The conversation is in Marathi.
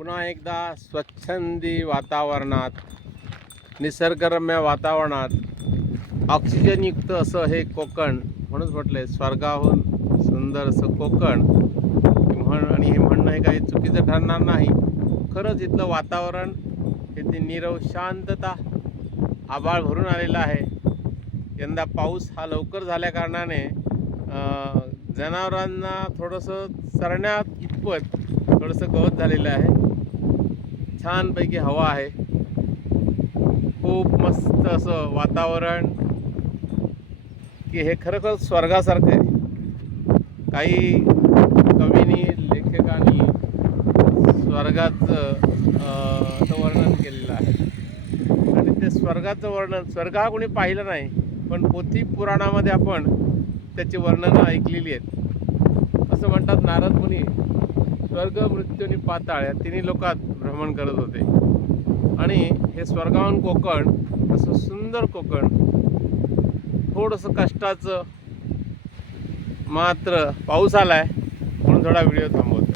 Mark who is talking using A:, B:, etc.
A: पुन्हा एकदा स्वच्छंदी वातावरणात निसर्गरम्य वातावरणात ऑक्सिजनयुक्त असं हे कोकण म्हणूनच म्हटलंय स्वर्गाहून सुंदर असं कोकण. म्हण आणि हे म्हणणं हे काही चुकीचं ठरणार नाही. खरंच इथलं वातावरण इथे नीरव शांतता आभाळ भरून आलेलं आहे. यंदा पाऊस हा लवकर झाल्याकारणाने जनावरांना थोडंसं चरण्यात इतपत थोडंसं गवत झालेलं आहे. छानपैकी हवा आहे. खूप मस्त असं वातावरण. की हे खरोखर स्वर्गासारखं आहे. काही कवीनी लेखकांनी स्वर्गाचं वर्णन केलेलं आहे. आणि ते स्वर्गाचं वर्णन स्वर्ग हा कोणी पाहिलं नाही पण पोथी पुराणामध्ये आपण त्याची वर्णनं ऐकलेली आहेत. असं म्हणतात नारद मुनी. स्वर्ग मृत्यू आणि पाताळ या तिन्ही लोकात भ्रमण करत होते. आणि हे स्वर्गाहून कोकण असं सुंदर कोकण थोडंसं कष्टाचं मात्र पाऊस आलाय म्हणून थोडा व्हिडिओ थांबवतो